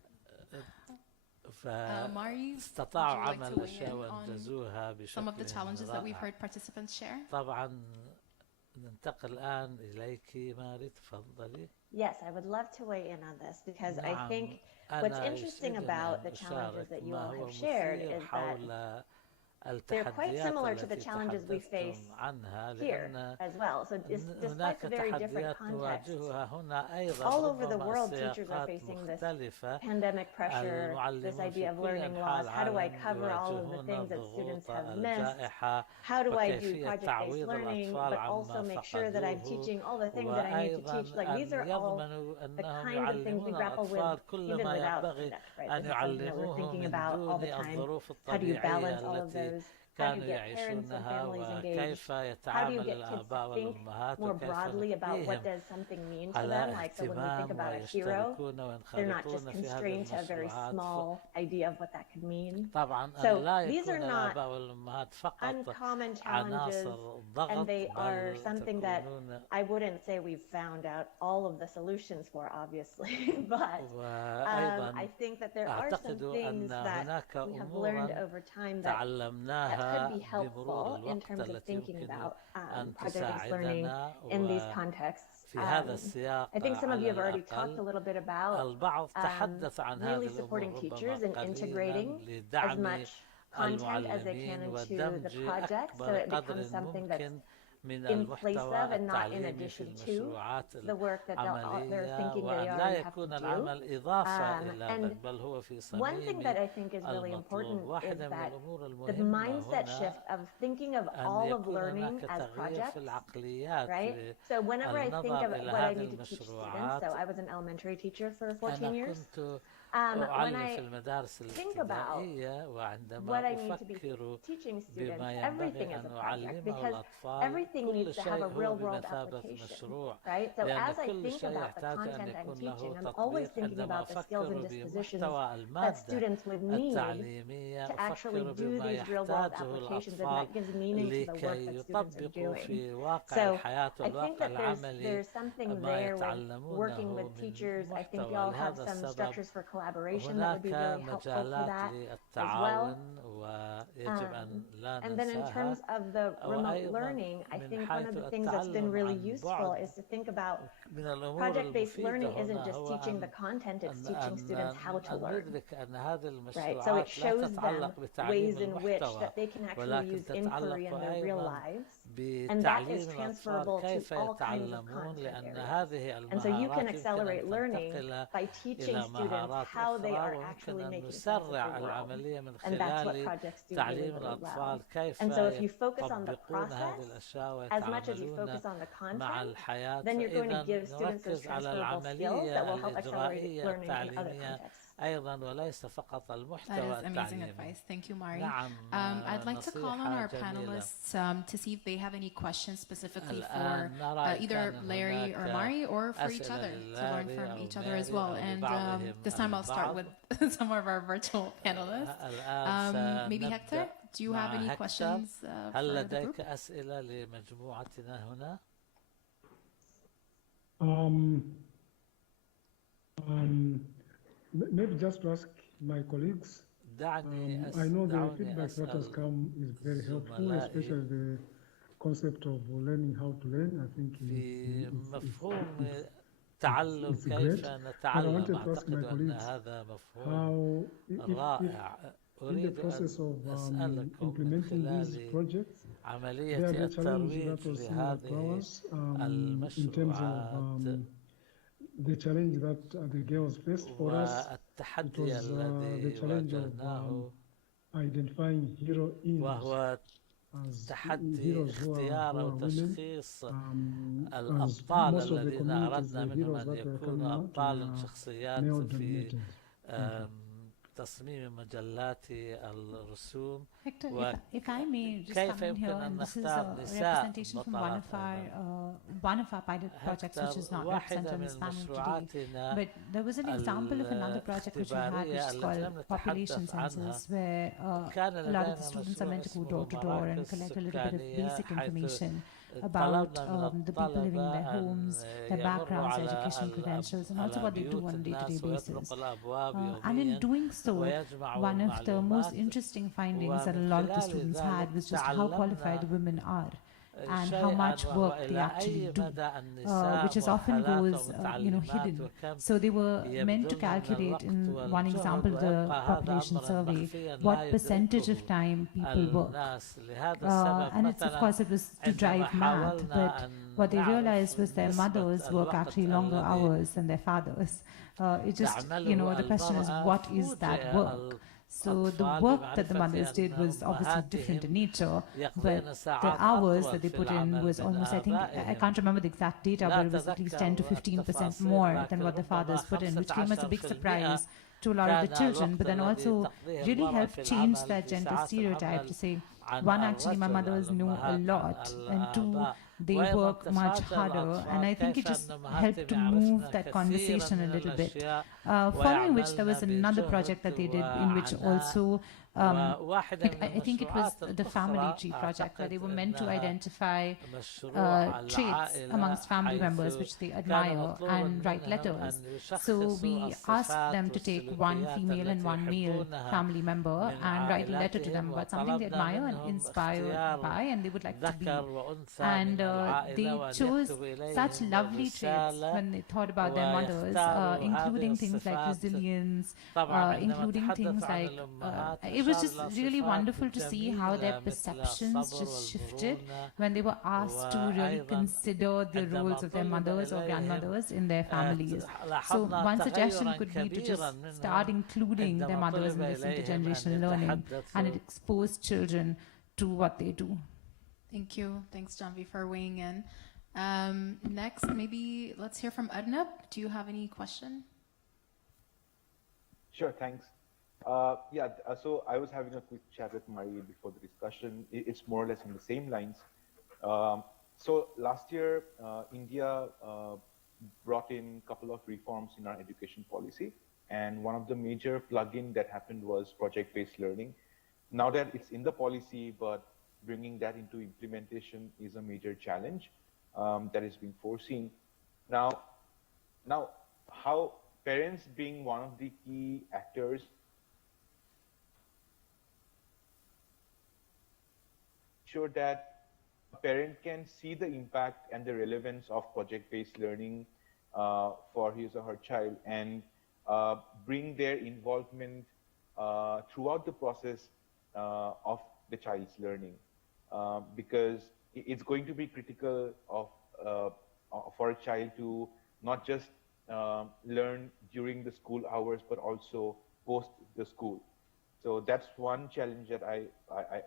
فاستطاعوا عمل أشياء وانجزوها بشكل رائع. طبعا ننتقل الآن إليك ماري، تفضلي. Yes, I would love to weigh in on this because I think what's interesting about the challenges that you all have shared is that they're quite similar to the challenges we face here as well. So despite the very different contexts, all over the world teachers are facing this pandemic pressure, this idea of learning loss. How do I cover all of the things that students have missed? How do I do project-based learning, but also make sure that I'm teaching all the things that I need to teach? Like, these are all the kinds of things we grapple with even without SEDEC, right? This is something that we're thinking about all the time. How do you balance all of those? كانوا يعيشونها وكيف يتعامل الآباء والأمهات وكيف نبهيهم على اهتمام ويشتركون وينخرطون في هذه المشروعات. طبعا أن لا يكون الآباء والأمهات فقط عناصر ضغط، بل تكونون I wouldn't say we've found out all of the solutions for, obviously, but I think that there are some things that we have learned over time that could be helpful in terms of thinking about project-based learning in these contexts. I think some of you have already talked a little bit about really supporting teachers and integrating as much content as they can into the project so it becomes something that's in place of and not in addition to the work that they're thinking they already have to do. And one thing that I think is really important is that the mindset shift of thinking of all of learning as projects, right? So whenever I think of what I need to teach students, so I was an elementary teacher for 14 years. When I think about what I need to be teaching students, everything is a project because everything needs to have a real-world application, right? So as I think about the content I'm teaching, I'm always thinking about the skills and dispositions that students would need to actually do these real-world applications, and that gives meaning to the work that students are doing. So I think that there's something there with working with teachers. I think you all have some structures for collaboration that would be really helpful for that as well. And then in terms of the remote learning, I think one of the things that's been really useful is to think about project-based learning isn't just teaching the content, it's teaching students how to learn, right? So it shows them ways in which that they can actually use inquiry in their real lives, and that is transferable to all kinds of content areas. And so you can accelerate learning by teaching students how they are actually making sense of the world. And that's what projects do really, really well. And so if you focus on the process, as much as you focus on the content, then you're going to give students those transferable skills that will help accelerate learning in other contexts. أيضا وليس فقط المحتوى That is amazing advice. Thank you, Mari. I'd like to call on our panelists to see if they have any questions specifically for either Larry or Mari or for each other to learn from each other as well. And this time I'll start with some of our virtual panelists. Maybe Hector, do you have any questions for هل the لديك group? أسئلة لمجموعتنا هنا؟ Maybe just to ask my colleagues. I know the feedback that has come is very helpful, especially the concept of learning how to learn. I think تعلم it's كيف great. نتعلم. But I wanted to ask my colleagues how, in the process of implementing these projects, عملية there are the challenges الترويج that was similar to لهذه ours in terms of the challenge that the girls faced for us. It was the challenge of identifying heroines as heroes who are وتشخيص الأبطال الذين أردنا منهم أن يكونوا أبطال شخصيات في تصميم مجلات الرسوم. Hector, if I may just come in here, and this is a representation from one of our pilot projects, which is not represented on this panel today. But there was an example of another project which we had, which is called Population Census, where a lot of the students are meant to go door to door and collect a little bit of basic information about the people living in their homes, their backgrounds, their educational credentials, and also what they do on a day-to-day basis. And in doing so, one of the most interesting findings that a lot of the students had was just how qualified the women are and how much work they actually do, which is often goes hidden. So they were meant to calculate, in one example of the population survey, what percentage of time people work. And it's, of course, it was to drive math, but what they realized was their mothers work actually longer hours than their fathers. It just, the question is, what is that work? So the work that the mothers did was obviously different in nature, but the hours that they put in was almost, I can't remember the exact data, but it was at least 10 to 15% more than what the fathers put in, which came as a big surprise to a lot of the children, but then also really helped change that gender stereotype to say, one, actually my mothers know a lot, and two, they work much harder, and I think it just helped to move that conversation a little bit. Following which, there was another project that they did in which also, I think it was the family tree project, where they were meant to identify traits amongst family members which they admire and write letters. So we asked them to take one female and one male family member and write a letter to them about something they admire and inspired by and they would like to be. And they chose such lovely traits when they thought about their mothers, including things like resilience, including things like it was just really wonderful to see how their perceptions just shifted when they were asked to really consider the roles of their mothers or grandmothers in their families. So one suggestion could be to just start including their mothers in this intergenerational learning, and it exposed children to what they do. Thank you. Thanks, Janhvi, for weighing in. Next, maybe let's hear from Arnab. Do you have any question? Sure, thanks. So I was having a quick chat with Mari before the discussion. It's more or less on the same lines. So last year, India brought in a couple of reforms in our education policy. And one of the major plug-in that happened was project-based learning. Now that it's in the policy, but bringing that into implementation is a major challenge that is being foreseen. Now, how parents being one of the key actors sure that a parent can see the impact and the relevance of project-based learning for his or her child and bring their involvement throughout the process of the child's learning, because it's going to be critical of for a child to not just learn during the school hours, but also post the school. So that's one challenge that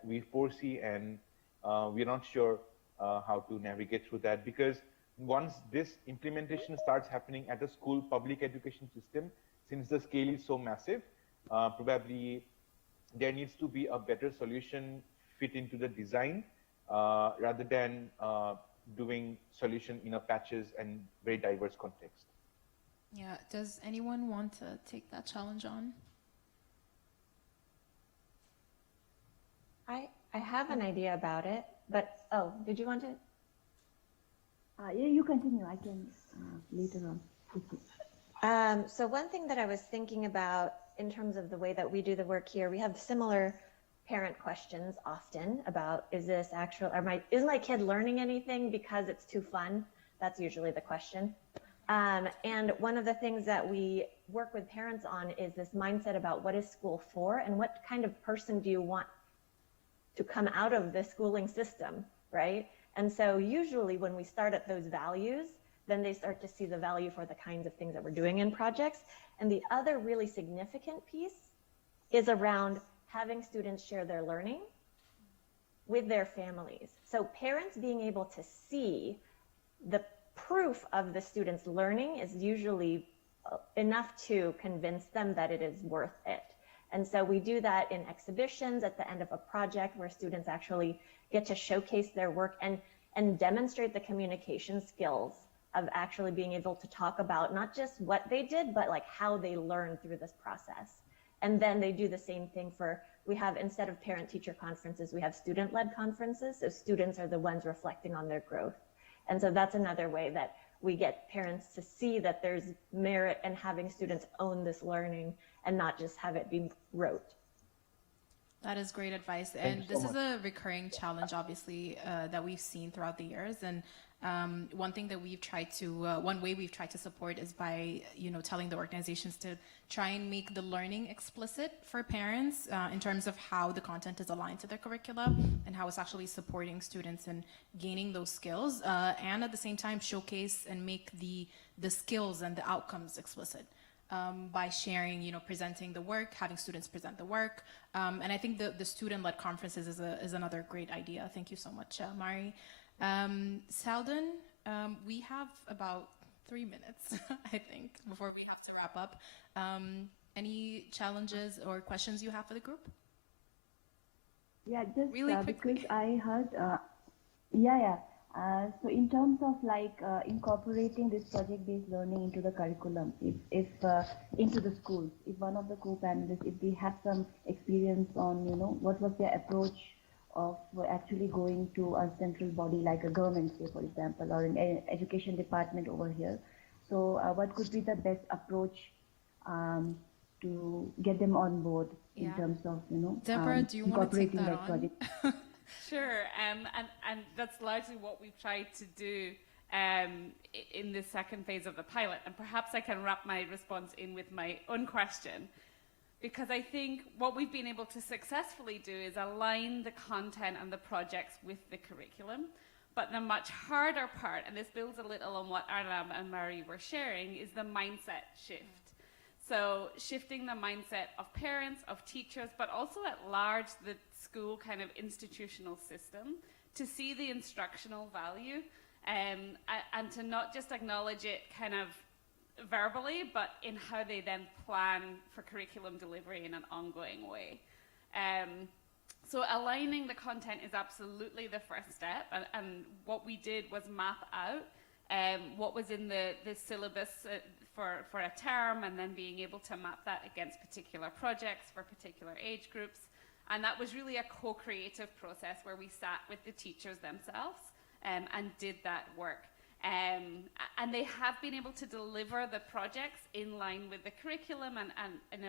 we foresee, and we're not sure how to navigate through that, because once this implementation starts happening at a school public education system, since the scale is so massive, probably there needs to be a better solution fit into the design rather than doing solution in a patches and very diverse context. Yeah, does anyone want to take that challenge on? I have an idea about it, but did you want to? Yeah, you continue. I can later on. So one thing that I was thinking about in terms of the way that we do the work here, we have similar parent questions often about, is my kid learning anything because it's too fun? That's usually the question. And one of the things that we work with parents on is this mindset about what is school for and what kind of person do you want to come out of the schooling system, right? And so usually when we start at those values, then they start to see the value for the kinds of things that we're doing in projects. And the other really significant piece is around having students share their learning with their families. So parents being able to see the proof of the students' learning is usually enough to convince them that it is worth it. And so we do that in exhibitions at the end of a project where students actually get to showcase their work and demonstrate the communication skills of actually being able to talk about not just what they did, but like how they learned through this process. And then they do the same thing we have, instead of parent-teacher conferences, we have student-led conferences. So students are the ones reflecting on their growth. And so that's another way that we get parents to see that there's merit in having students own this learning and not just have it be rote. That is great advice. And this is a recurring challenge, obviously, that we've seen throughout the years. And one way we've tried to support is by, telling the organizations to try and make the learning explicit for parents in terms of how the content is aligned to their curricula and how it's actually supporting students in gaining those skills, and at the same time showcase and make the skills and the outcomes explicit. By sharing, presenting the work, having students present the work. And I think the student-led conferences is another great idea. Thank you so much, Mari. Saldon, we have about 3 minutes, I think, before we have to wrap up. Any challenges or questions you have for the group? Yeah, just really quickly. Because I heard, so in terms of incorporating this project-based learning into the curriculum, if into the schools, if one of the co-panelists, if they have some experience on, what was their approach of actually going to a central body like a government, say, for example, or an education department over here. So what could be the best approach to get them on board in terms of, Deborah, do you want to take that on? Project? Sure, and that's largely what we've tried to do in the second phase of the pilot. And perhaps I can wrap my response in with my own question, because I think what we've been able to successfully do is align the content and the projects with the curriculum. But the much harder part, and this builds a little on what Arnab and Mari were sharing, is the mindset shift. So shifting the mindset of parents, of teachers, but also at large the school kind of institutional system to see the instructional value and to not just acknowledge it kind of verbally, but in how they then plan for curriculum delivery in an ongoing way. So aligning the content is absolutely the first step, and what we did was map out what was in the syllabus for a term, and then being able to map that against particular projects for particular age groups. And that was really a co-creative process where we sat with the teachers themselves and did that work. And they have been able to deliver the projects in line with the curriculum and in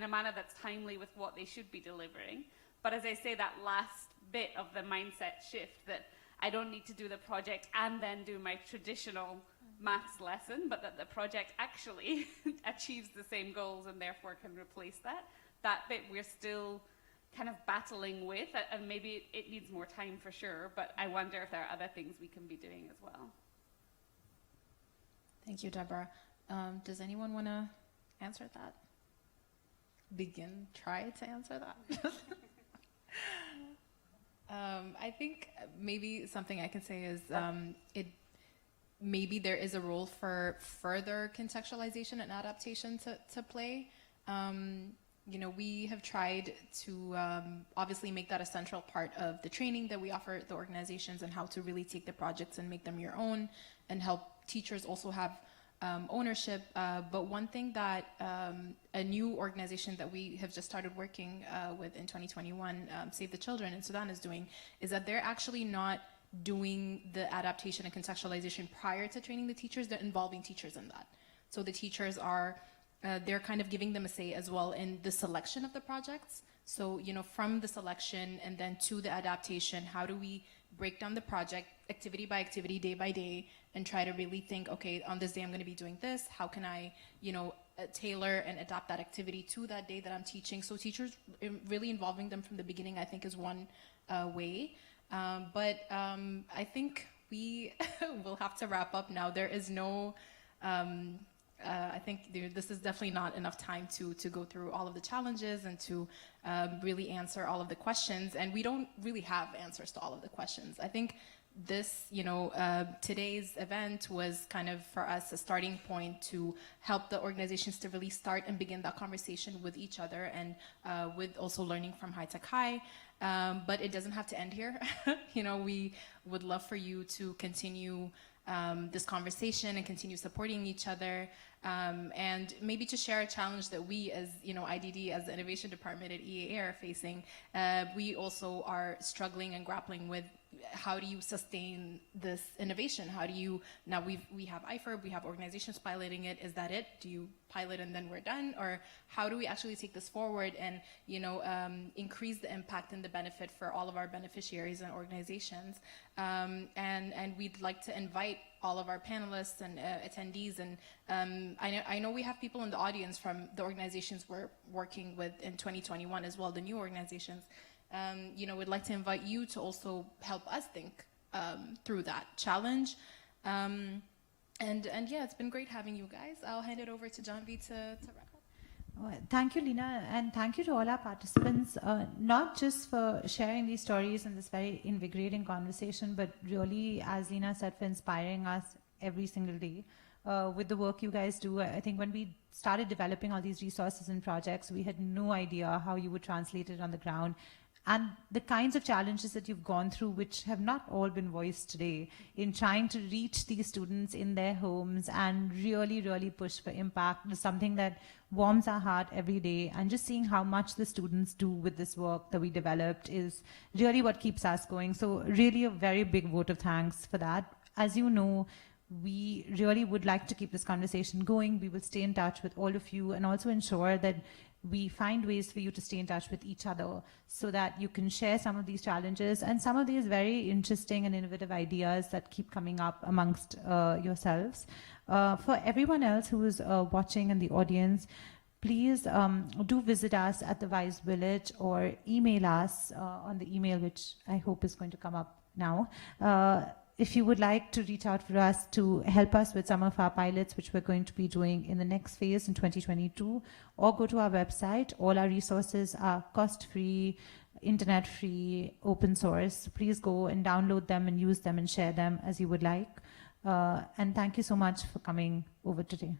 a manner that's timely with what they should be delivering. But as I say, that last bit of the mindset shift, that I don't need to do the project and then do my traditional maths lesson, but that the project actually achieves the same goals and therefore can replace that. That bit we're still kind of battling with, and maybe it needs more time for sure, but I wonder if there are other things we can be doing as well. Thank you, Deborah. Does anyone want to answer that? Try to answer that. I think maybe something I can say is maybe there is a role for further contextualization and adaptation to play. We have tried to obviously make that a central part of the training that we offer the organizations and how to really take the projects and make them your own and help teachers also have ownership. But one thing that a new organization that we have just started working with in 2021, Save the Children in Sudan, is doing is that they're actually not doing the adaptation and contextualization prior to training the teachers. They're involving teachers in that. So the teachers are they're kind of giving them a say as well in the selection of the projects. So, from the selection and then to the adaptation, how do we break down the project activity by activity, day by day, and try to really think, okay, on this day I'm going to be doing this. How can I, tailor and adapt that activity to that day that I'm teaching? So teachers really involving them from the beginning, I think, is one way. But I think we will have to wrap up now. There is no... I think this is definitely not enough time to go through all of the challenges and to really answer all of the questions. And we don't really have answers to all of the questions. I think this, today's event was kind of for us a starting point to help the organizations to really start and begin that conversation with each other and with also learning from High Tech High. But it doesn't have to end here. We would love for you to continue this conversation and continue supporting each other, and maybe to share a challenge that we as IDD, as the Innovation Department at EAA are facing. We also are struggling and grappling with how do you sustain this innovation? How do you, now we have IFERB, we have organizations piloting it. Is that it? Do you pilot and then we're done? Or how do we actually take this forward and increase the impact and the benefit for all of our beneficiaries and organizations? And we'd like to invite all of our panelists and attendees. And I know we have people in the audience from the organizations we're working with in 2021 as well, the new organizations. We'd like to invite you to also help us think through that challenge. And yeah, it's been great having you guys. I'll hand it over to Janhvi to wrap up. Thank you, Leena, and thank you to all our participants, not just for sharing these stories in this very invigorating conversation, but really, as Leena said, for inspiring us every single day with the work you guys do. I think when we started developing all these resources and projects, we had no idea how you would translate it on the ground. And the kinds of challenges that you've gone through, which have not all been voiced today, in trying to reach these students in their homes and really, really push for impact, is something that warms our heart every day. And just seeing how much the students do with this work that we developed is really what keeps us going. So really a very big vote of thanks for that. As you know, we really would like to keep this conversation going. We will stay in touch with all of you and also ensure that we find ways for you to stay in touch with each other so that you can share some of these challenges and some of these very interesting and innovative ideas that keep coming up amongst yourselves. For everyone else who is watching in the audience, please do visit us at the Wise Village or email us on the email, which I hope is going to come up now. If you would like to reach out for us to help us with some of our pilots, which we're going to be doing in the next phase in 2022, or go to our website. All our resources are cost-free, internet-free, open source. Please go and download them and use them and share them as you would like. And thank you so much for coming over today.